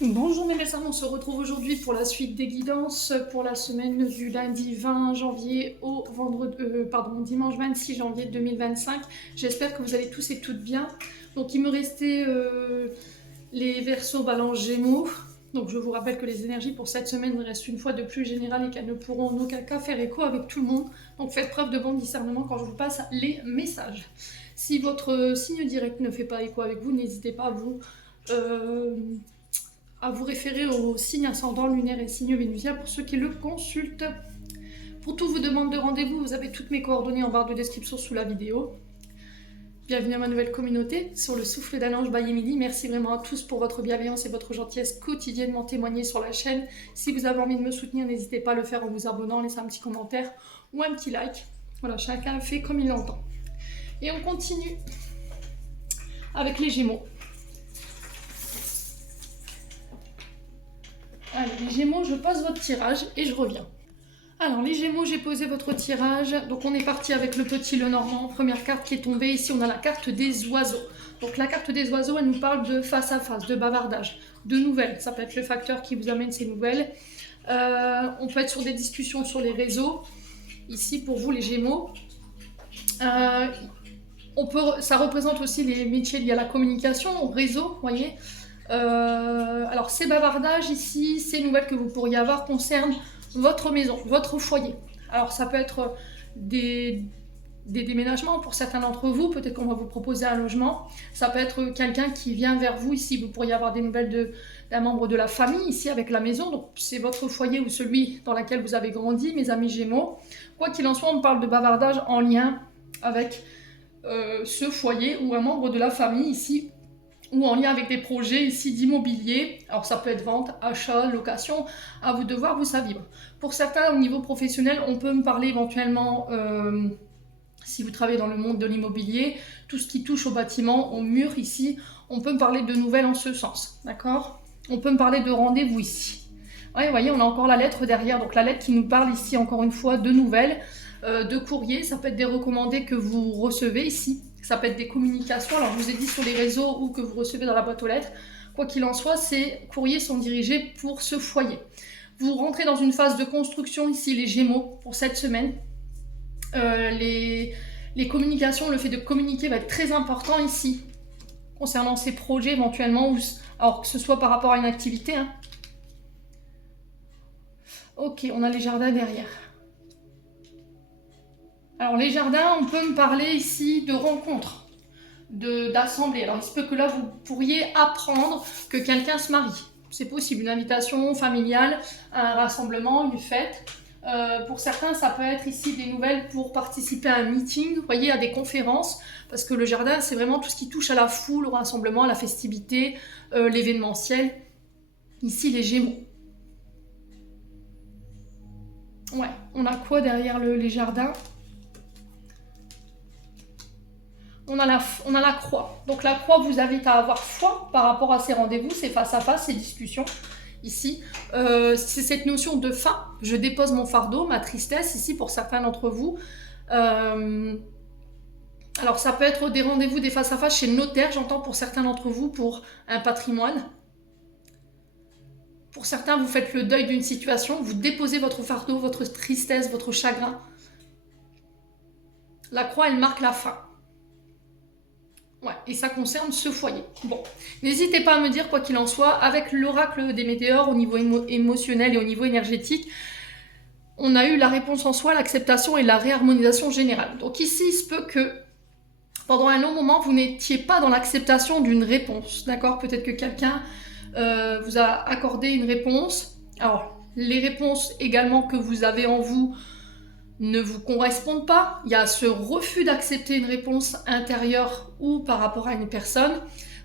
Bonjour mes messins, on se retrouve aujourd'hui pour la suite des guidances pour la semaine du lundi 20 janvier au dimanche 26 janvier 2025. J'espère que vous allez tous et toutes bien. Donc il me restait les Verseaux, Balance, Gémeaux. Donc je vous rappelle que les énergies pour cette semaine restent une fois de plus générales et qu'elles ne pourront en aucun cas faire écho avec tout le monde. Donc faites preuve de bon discernement quand je vous passe les messages. Si votre signe direct ne fait pas écho avec vous, n'hésitez pas à vous référer au signe ascendant, lunaire et signe vénusien pour ceux qui le consultent. Pour toutes vos demandes de rendez-vous, vous avez toutes mes coordonnées en barre de description sous la vidéo. Bienvenue à ma nouvelle communauté sur le souffle d'un ange by Emily. Merci vraiment à tous pour votre bienveillance et votre gentillesse quotidiennement témoignée sur la chaîne. Si vous avez envie de me soutenir, n'hésitez pas à le faire en vous abonnant, en laissant un petit commentaire ou un petit like. Voilà, chacun fait comme il l'entend. Et on continue avec les Gémeaux. Allez, les Gémeaux, je passe votre tirage et je reviens. Alors, les Gémeaux, j'ai posé votre tirage. Donc, on est parti avec le petit Lenormand. Première carte qui est tombée. Ici, on a la carte des oiseaux. Donc, la carte des oiseaux, elle nous parle de face à face, de bavardage, de nouvelles. Ça peut être le facteur qui vous amène ces nouvelles. On peut être sur des discussions sur les réseaux. Ici, pour vous, les Gémeaux. Ça représente aussi les métiers liés à la communication, au réseau, vous voyez. Alors, ces bavardages ici, ces nouvelles que vous pourriez avoir concernent votre maison, votre foyer. Alors, ça peut être des déménagements pour certains d'entre vous, peut-être qu'on va vous proposer un logement. Ça peut être quelqu'un qui vient vers vous ici, vous pourriez avoir des nouvelles d'un membre de la famille ici avec la maison. Donc, c'est votre foyer ou celui dans lequel vous avez grandi, mes amis Gémeaux. Quoi qu'il en soit, on parle de bavardage en lien avec ce foyer ou un membre de la famille ici, ou en lien avec des projets ici d'immobilier. Alors ça peut être vente, achat, location, à vous de voir, vous ça vibre. Pour certains, au niveau professionnel, on peut me parler éventuellement, si vous travaillez dans le monde de l'immobilier, tout ce qui touche au bâtiment, au mur ici, on peut me parler de nouvelles en ce sens, d'accord? On peut me parler de rendez-vous ici. Ouais, vous voyez, on a encore la lettre derrière, donc la lettre qui nous parle ici, encore une fois, de nouvelles, de courrier, ça peut être des recommandés que vous recevez ici. Ça peut être des communications, alors je vous ai dit sur les réseaux ou que vous recevez dans la boîte aux lettres. Quoi qu'il en soit, ces courriers sont dirigés pour ce foyer. Vous rentrez dans une phase de construction ici, les Gémeaux, pour cette semaine. Les communications, le fait de communiquer va être très important ici, concernant ces projets éventuellement, alors que ce soit par rapport à une activité. Hein. Ok, on a les jardins derrière. Alors les jardins, on peut me parler ici de rencontres, d'assemblées. Alors il se peut que là, vous pourriez apprendre que quelqu'un se marie. C'est possible, une invitation familiale, un rassemblement, une fête. Pour certains, ça peut être ici des nouvelles pour participer à un meeting, vous voyez, à des conférences, parce que le jardin, c'est vraiment tout ce qui touche à la foule, au rassemblement, à la festivité, l'événementiel. Ici, les Gémeaux. Ouais, on a quoi derrière les jardins ? On a la croix. Donc la croix vous invite à avoir foi par rapport à ces rendez-vous, ces face à face, ces discussions. Ici, c'est cette notion de fin. Je dépose mon fardeau, ma tristesse, ici pour certains d'entre vous. Alors ça peut être des rendez-vous, des face à face chez le notaire, j'entends pour certains d'entre vous, pour un patrimoine. Pour certains, vous faites le deuil d'une situation, vous déposez votre fardeau, votre tristesse, votre chagrin. La croix, elle marque la fin. Ouais, et ça concerne ce foyer. Bon, n'hésitez pas à me dire, quoi qu'il en soit, avec l'oracle des météores au niveau émotionnel et au niveau énergétique, on a eu la réponse en soi, l'acceptation et la réharmonisation générale. Donc ici, il se peut que pendant un long moment, vous n'étiez pas dans l'acceptation d'une réponse, d'accord? Peut-être que quelqu'un vous a accordé une réponse. Alors, les réponses également que vous avez en vous ne vous correspondent pas. Il y a ce refus d'accepter une réponse intérieure ou par rapport à une personne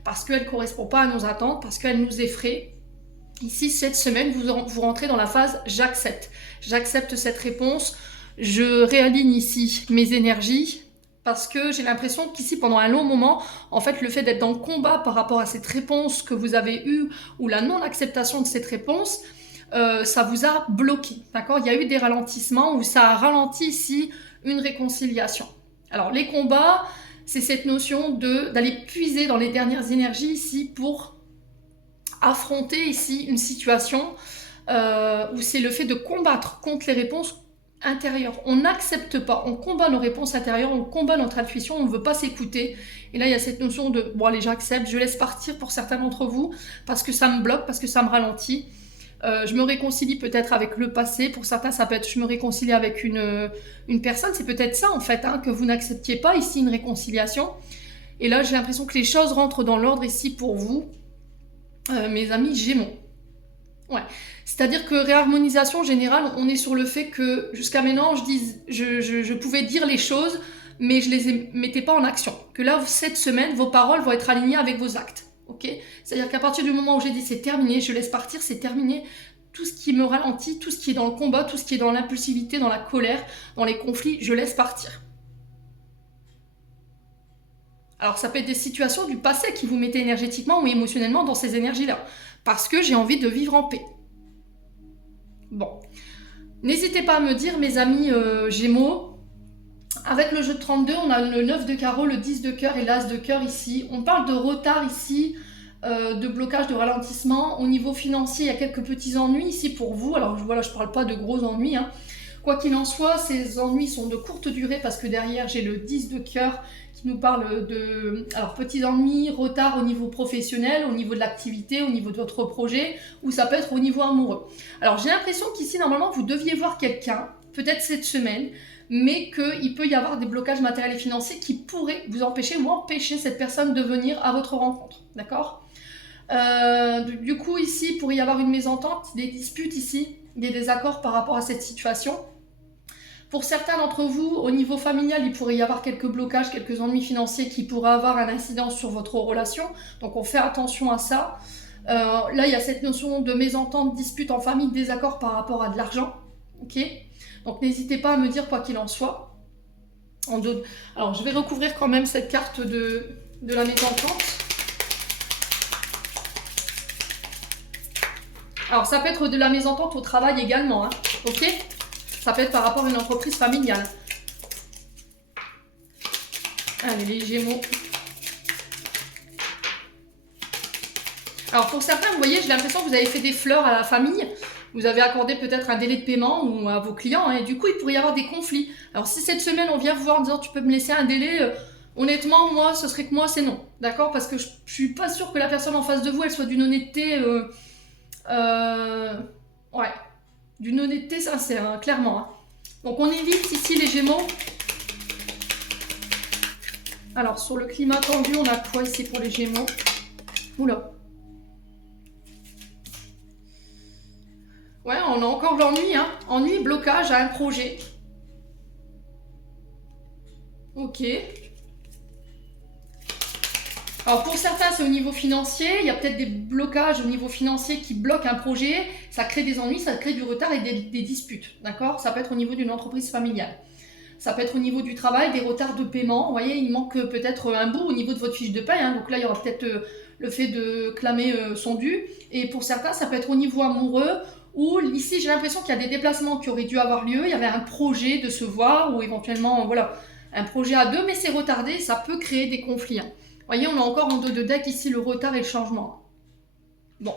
parce qu'elle ne correspond pas à nos attentes, parce qu'elle nous effraie. Ici, cette semaine, vous rentrez dans la phase j'accepte. J'accepte cette réponse, je réaligne ici mes énergies parce que j'ai l'impression qu'ici, pendant un long moment, en fait, le fait d'être dans le combat par rapport à cette réponse que vous avez eue ou la non-acceptation de cette réponse, ça vous a bloqué, d'accord? Il y a eu des ralentissements où ça a ralenti ici une réconciliation. Alors les combats, c'est cette notion d'aller puiser dans les dernières énergies ici pour affronter ici une situation où c'est le fait de combattre contre les réponses intérieures. On n'accepte pas, on combat nos réponses intérieures, on combat notre intuition, on ne veut pas s'écouter. Et là, il y a cette notion de, bon allez, j'accepte, je laisse partir pour certains d'entre vous, parce que ça me bloque, parce que ça me ralentit. Je me réconcilie peut-être avec le passé. Pour certains, ça peut être je me réconcilie avec une personne. C'est peut-être ça, en fait, hein, que vous n'acceptiez pas ici, une réconciliation. Et là, j'ai l'impression que les choses rentrent dans l'ordre ici pour vous, mes amis Gémeaux. Ouais. C'est-à-dire que réharmonisation générale, on est sur le fait que jusqu'à maintenant, je pouvais dire les choses, mais je les mettais pas en action. Que là, cette semaine, vos paroles vont être alignées avec vos actes. Okay, c'est-à-dire qu'à partir du moment où j'ai dit c'est terminé, je laisse partir, c'est terminé, tout ce qui me ralentit, tout ce qui est dans le combat, tout ce qui est dans l'impulsivité, dans la colère, dans les conflits, je laisse partir. Alors ça peut être des situations du passé qui vous mettez énergétiquement ou émotionnellement dans ces énergies-là, parce que j'ai envie de vivre en paix. Bon, n'hésitez pas à me dire, mes amis Gémeaux, avec le jeu de 32, on a le 9 de carreau, le 10 de cœur et l'as de cœur ici. On parle de retard ici, de blocage, de ralentissement. Au niveau financier, il y a quelques petits ennuis ici pour vous. Alors voilà, je ne parle pas de gros ennuis, hein. Quoi qu'il en soit, ces ennuis sont de courte durée parce que derrière, j'ai le 10 de cœur qui nous parle de petits ennuis, retard au niveau professionnel, au niveau de l'activité, au niveau de votre projet, ou ça peut être au niveau amoureux. Alors j'ai l'impression qu'ici, normalement, vous deviez voir quelqu'un, peut-être cette semaine, mais qu'il peut y avoir des blocages matériels et financiers qui pourraient vous empêcher ou empêcher cette personne de venir à votre rencontre, d'accord ? Du coup, ici, il pourrait y avoir une mésentente, des disputes ici, des désaccords par rapport à cette situation. Pour certains d'entre vous, au niveau familial, il pourrait y avoir quelques blocages, quelques ennuis financiers qui pourraient avoir un incidence sur votre relation, donc on fait attention à ça. Là, il y a cette notion de mésentente, dispute en famille, désaccord par rapport à de l'argent, ok ? Donc n'hésitez pas à me dire quoi qu'il en soit. Alors je vais recouvrir quand même cette carte de la mésentente. Alors ça peut être de la mésentente au travail également, hein, ok ? Ça peut être par rapport à une entreprise familiale. Allez les Gémeaux. Alors pour certains, vous voyez, j'ai l'impression que vous avez fait des fleurs à la famille. Vous avez accordé peut-être un délai de paiement ou à vos clients, hein, et du coup, il pourrait y avoir des conflits. Alors, si cette semaine, on vient vous voir en disant « tu peux me laisser un délai », honnêtement, moi, ce serait que moi, c'est non. D'accord ? Parce que je suis pas sûre que la personne en face de vous, elle soit d'une honnêteté... ouais, d'une honnêteté sincère, hein, clairement. Hein. Donc, on évite ici les Gémeaux. Alors, sur le climat tendu, on a quoi ici pour les Gémeaux ? Oula. Ouais, on a encore l'ennui, hein. Ennui, blocage à un projet. Ok. Alors pour certains, c'est au niveau financier. Il y a peut-être des blocages au niveau financier qui bloquent un projet. Ça crée des ennuis, ça crée du retard et des disputes. D'accord ? Ça peut être au niveau d'une entreprise familiale. Ça peut être au niveau du travail, des retards de paiement. Vous voyez, il manque peut-être un bout au niveau de votre fiche de paie. Hein. Donc là, il y aura peut-être le fait de clamer son dû. Et pour certains, ça peut être au niveau amoureux. Où ici, j'ai l'impression qu'il y a des déplacements qui auraient dû avoir lieu. Il y avait un projet de se voir ou éventuellement, voilà, un projet à deux, mais c'est retardé. Ça peut créer des conflits. Hein. Vous voyez, on a encore en dos de deck ici le retard et le changement. Bon.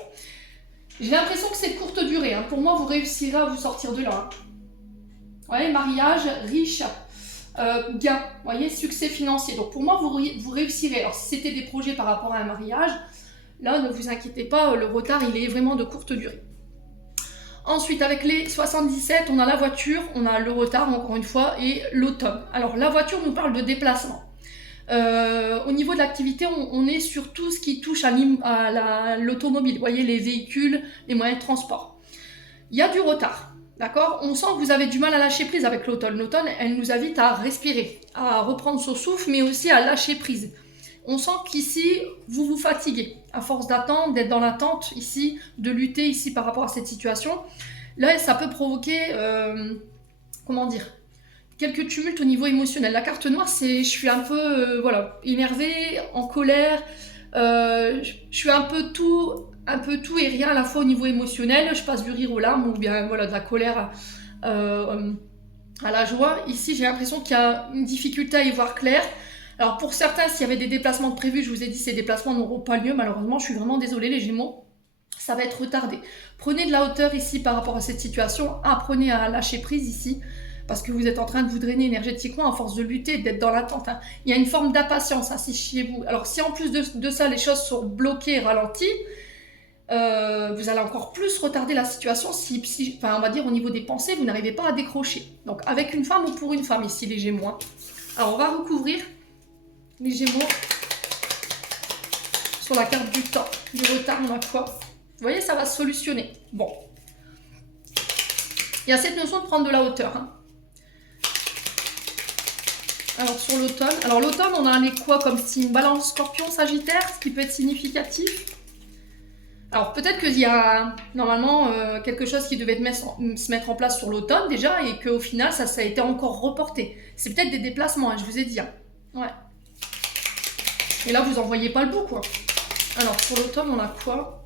J'ai l'impression que c'est de courte durée. Hein. Pour moi, vous réussirez à vous sortir de là. Hein. Vous voyez, mariage, riche, gain. Vous voyez, succès financier. Donc pour moi, vous réussirez. Alors si c'était des projets par rapport à un mariage, là, ne vous inquiétez pas, le retard, il est vraiment de courte durée. Ensuite, avec les 77, on a la voiture, on a le retard, encore une fois, et l'automne. Alors, la voiture nous parle de déplacement. Au niveau de l'activité, on est sur tout ce qui touche à l'automobile. Vous voyez, les véhicules, les moyens de transport. Il y a du retard, d'accord ? On sent que vous avez du mal à lâcher prise avec l'automne. L'automne, elle nous invite à respirer, à reprendre son souffle, mais aussi à lâcher prise. On sent qu'ici, vous vous fatiguez, à force d'attendre, d'être dans l'attente ici, de lutter ici par rapport à cette situation. Là, ça peut provoquer, comment dire, quelques tumultes au niveau émotionnel. La carte noire, c'est je suis un peu voilà, énervée, en colère, je suis un peu tout et rien à la fois au niveau émotionnel. Je passe du rire aux larmes ou bien voilà, de la colère à la joie. Ici, j'ai l'impression qu'il y a une difficulté à y voir clair. Alors pour certains, s'il y avait des déplacements prévus, je vous ai dit ces déplacements n'auront pas lieu malheureusement, je suis vraiment désolée les Gémeaux. ça va être retardé. Prenez de la hauteur ici par rapport à cette situation, apprenez à lâcher prise ici, parce que vous êtes en train de vous drainer énergétiquement à force de lutter, d'être dans l'attente. Hein. Il y a une forme d'impatience ici chez vous. Alors si en plus de ça, les choses sont bloquées, ralenties, vous allez encore plus retarder la situation si, enfin, on va dire au niveau des pensées, vous n'arrivez pas à décrocher. Donc avec une femme ou pour une femme ici, les Gémeaux. Hein. Alors on va recouvrir les Gémeaux sur la carte du temps, du retard, on a quoi? Vous voyez, ça va se solutionner. Bon. Il y a cette notion de prendre de la hauteur. Hein. Alors sur l'automne, on a les quoi comme signe? Balance, Scorpion, Sagittaire, ce qui peut être significatif. Alors peut-être qu'il y a normalement quelque chose qui devait se mettre en place sur l'automne déjà et qu'au final ça a été encore reporté. C'est peut-être des déplacements, hein, je vous ai dit. Hein. Ouais. Et là vous en voyez pas le bout quoi. Alors sur l'automne on a quoi?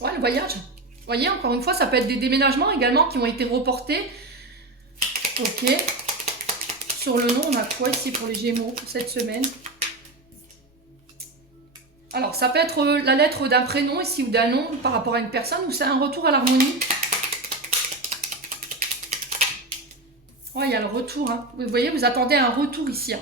Ouais, le voyage. Vous voyez, encore une fois, ça peut être des déménagements également qui ont été reportés. Ok. Sur le nom, on a quoi ici pour les Gémeaux pour cette semaine? Alors, ça peut être la lettre d'un prénom ici ou d'un nom par rapport à une personne ou c'est un retour à l'harmonie. Ouais, il y a le retour. Hein. Vous voyez, vous attendez un retour ici. Hein.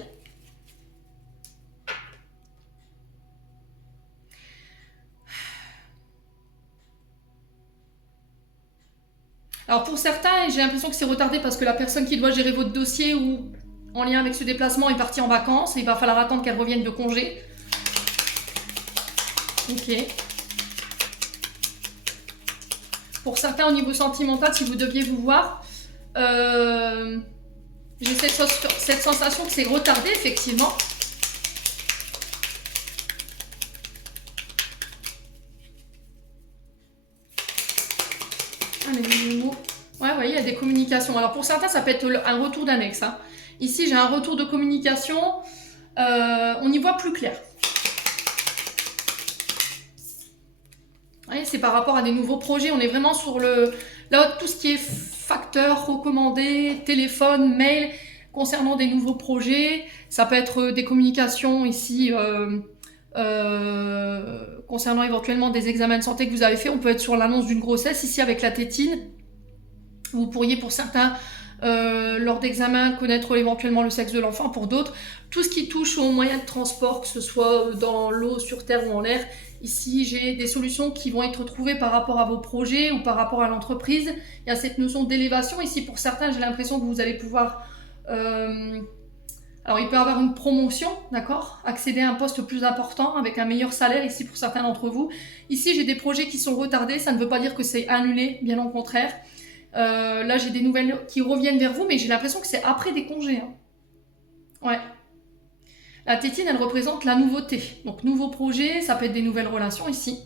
Alors pour certains, j'ai l'impression que c'est retardé parce que la personne qui doit gérer votre dossier ou en lien avec ce déplacement est partie en vacances et il va falloir attendre qu'elle revienne de congé. Ok. Pour certains, au niveau sentimental, si vous deviez vous voir, j'ai cette sensation que c'est retardé, effectivement. Ah, mais les mots. Ouais, vous voyez, il y a des communications. Alors pour certains, ça peut être un retour d'un ex. Hein. Ici, j'ai un retour de communication. On y voit plus clair. C'est par rapport à des nouveaux projets. On est vraiment sur tout ce qui est facteurs, recommandés, téléphone, mail, concernant des nouveaux projets. Ça peut être des communications ici concernant éventuellement des examens de santé que vous avez fait. On peut être sur l'annonce d'une grossesse ici avec la tétine. Vous pourriez pour certains, lors d'examen, connaître éventuellement le sexe de l'enfant. Pour d'autres, tout ce qui touche aux moyens de transport, que ce soit dans l'eau, sur terre ou en l'air. Ici, j'ai des solutions qui vont être trouvées par rapport à vos projets ou par rapport à l'entreprise. Il y a cette notion d'élévation. Ici, pour certains, j'ai l'impression que vous allez pouvoir... alors, il peut y avoir une promotion, d'accord? Accéder à un poste plus important avec un meilleur salaire, ici, pour certains d'entre vous. Ici, j'ai des projets qui sont retardés. Ça ne veut pas dire que c'est annulé, bien au contraire. Là, j'ai des nouvelles qui reviennent vers vous, mais j'ai l'impression que c'est après des congés. Hein. Ouais. La tétine, elle représente la nouveauté. Donc, nouveau projet, ça peut être des nouvelles relations ici.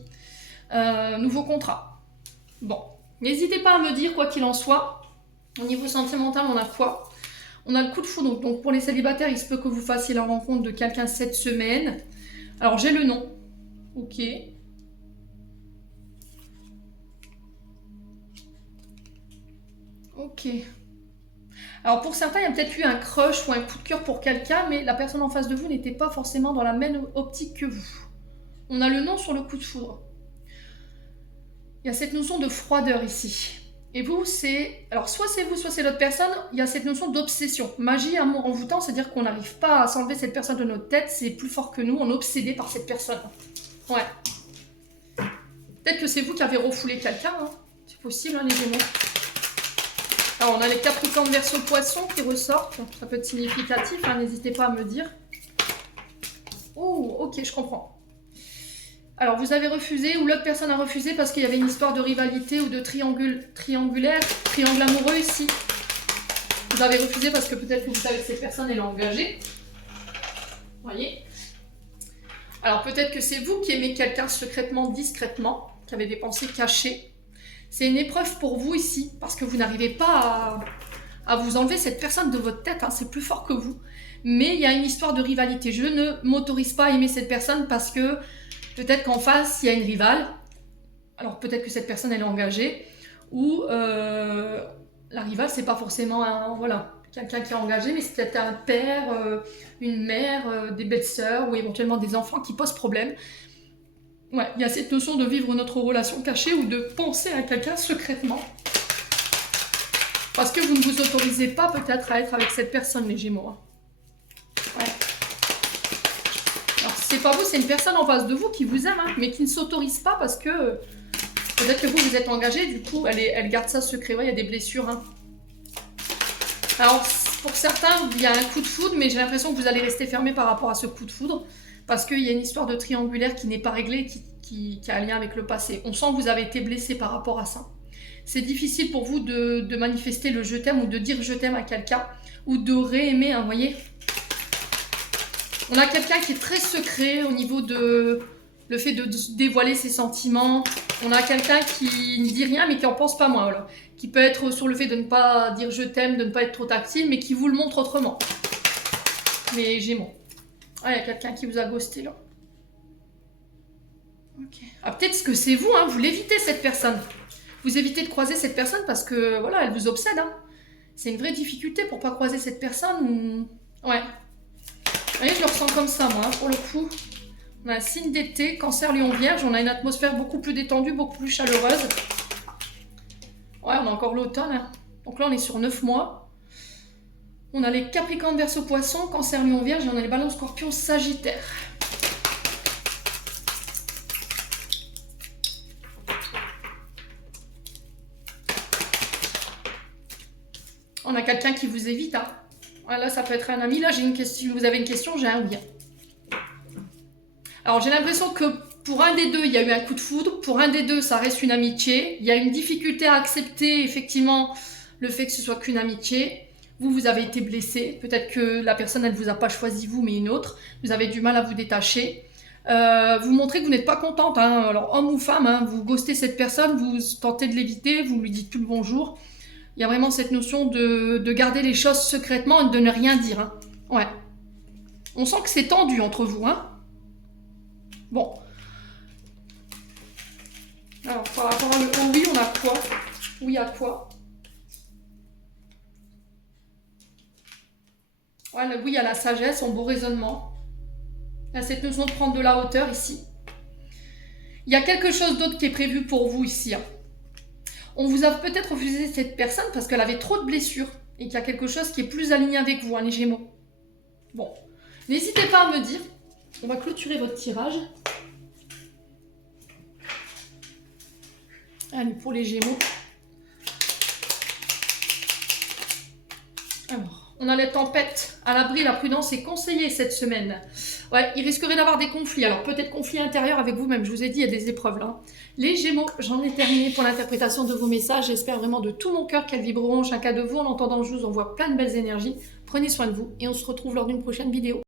Nouveau contrat. Bon, n'hésitez pas à me dire, quoi qu'il en soit. Au niveau sentimental, on a quoi? On a le coup de foudre. Donc, pour les célibataires, il se peut que vous fassiez la rencontre de quelqu'un cette semaine. Alors, j'ai le nom. Ok. Ok. Alors pour certains, il y a peut-être eu un crush ou un coup de cœur pour quelqu'un, mais la personne en face de vous n'était pas forcément dans la même optique que vous. On a le nom sur le coup de foudre. Il y a cette notion de froideur ici. Et vous, c'est... Alors soit c'est vous, soit c'est l'autre personne, il y a cette notion d'obsession. Magie, amour envoûtant, c'est-à-dire qu'on n'arrive pas à s'enlever cette personne de notre tête, c'est plus fort que nous, on est obsédé par cette personne. Ouais. Peut-être que c'est vous qui avez refoulé quelqu'un, hein. C'est possible, hein, les Gémeaux. Alors, on a les Capricornes Verseau Poisson qui ressortent. Ça peut être significatif, hein, n'hésitez pas à me dire. Oh, ok, je comprends. Alors, vous avez refusé ou l'autre personne a refusé parce qu'il y avait une histoire de rivalité ou de triangle amoureux ici. Vous avez refusé parce que peut-être que vous savez que cette personne est engagée. Voyez. Alors, peut-être que c'est vous qui aimez quelqu'un secrètement, discrètement, qui avez des pensées cachées. C'est une épreuve pour vous ici, parce que vous n'arrivez pas à vous enlever cette personne de votre tête, hein, c'est plus fort que vous. Mais il y a une histoire de rivalité. Je ne m'autorise pas à aimer cette personne parce que peut-être qu'en face, il y a une rivale. Alors peut-être que cette personne, elle est engagée. Ou la rivale, c'est pas forcément quelqu'un qui est engagé, mais c'est peut-être un père, une mère, des belles-sœurs ou éventuellement des enfants qui posent problème. Ouais, il y a cette notion de vivre notre relation cachée ou de penser à quelqu'un secrètement. Parce que vous ne vous autorisez pas peut-être à être avec cette personne, les Gémeaux. Hein. Ouais. Alors, si c'est pas vous, c'est une personne en face de vous qui vous aime, hein, mais qui ne s'autorise pas parce que peut-être que vous êtes engagé, du coup, elle garde ça secret. Ouais, il y a des blessures. Hein. Alors, pour certains, il y a un coup de foudre, mais j'ai l'impression que vous allez rester fermé par rapport à ce coup de foudre parce qu'il y a une histoire de triangulaire qui n'est pas réglée, qui a un lien avec le passé. On sent que vous avez été blessé par rapport à ça. C'est difficile pour vous de manifester le je t'aime ou de dire je t'aime à quelqu'un ou de réaimer, hein, vous voyez. On a quelqu'un qui est très secret au niveau de le fait de dévoiler ses sentiments. On a quelqu'un qui ne dit rien mais qui en pense pas moins, voilà. Qui peut être sur le fait de ne pas dire je t'aime, de ne pas être trop tactile, mais qui vous le montre autrement. Mais Gémeaux. Ah, il y a quelqu'un qui vous a ghosté là. Ok. Ah, peut-être que c'est vous, hein, vous l'évitez cette personne. Vous évitez de croiser cette personne parce que, voilà, elle vous obsède. Hein. C'est une vraie difficulté pour pas croiser cette personne. Ou... Ouais. Vous voyez, je le ressens comme ça, moi, hein, pour le coup. On a un signe d'été, Cancer, Lion, Vierge. On a une atmosphère beaucoup plus détendue, beaucoup plus chaleureuse. Ouais, on a encore l'automne. Hein. Donc là, on est sur 9 mois. On a les Capricornes, Verseau, Poissons, Cancer, Lion, Vierge. Et on a les Balances, Scorpions, Sagittaire. On a quelqu'un qui vous évite. Hein. Là, ça peut être un ami. Là, j'ai une question. Si vous avez une question, j'ai un oui. Alors, j'ai l'impression que pour un des deux, il y a eu un coup de foudre. Pour un des deux, ça reste une amitié. Il y a une difficulté à accepter, effectivement, le fait que ce soit qu'une amitié. Vous avez été blessé. Peut-être que la personne, elle ne vous a pas choisi vous, mais une autre. Vous avez du mal à vous détacher. Vous montrez que vous n'êtes pas contente. Hein. Alors, homme ou femme, hein, vous ghostez cette personne, vous tentez de l'éviter, vous lui dites plus le bonjour. Il y a vraiment cette notion de garder les choses secrètement et de ne rien dire. Hein. Ouais. On sent que c'est tendu entre vous. Hein. Bon. Alors, par rapport à le oui, on a quoi? Oui, à quoi? Ouais, le oui à la sagesse, son beau raisonnement. Il y a cette notion de prendre de la hauteur ici. Il y a quelque chose d'autre qui est prévu pour vous ici. Hein. On vous a peut-être refusé cette personne parce qu'elle avait trop de blessures et qu'il y a quelque chose qui est plus aligné avec vous, hein, les Gémeaux. Bon, n'hésitez pas à me dire. On va clôturer votre tirage. Allez, pour les Gémeaux. Alors, on a les tempêtes. À l'abri, la prudence est conseillée cette semaine. Ouais, il risquerait d'avoir des conflits. Alors, peut-être conflits intérieurs avec vous-même. Je vous ai dit, il y a des épreuves là. Les Gémeaux, j'en ai terminé pour l'interprétation de vos messages. J'espère vraiment de tout mon cœur qu'elles vibreront chacun de vous. En entendant, je vous envoie plein de belles énergies. Prenez soin de vous et on se retrouve lors d'une prochaine vidéo.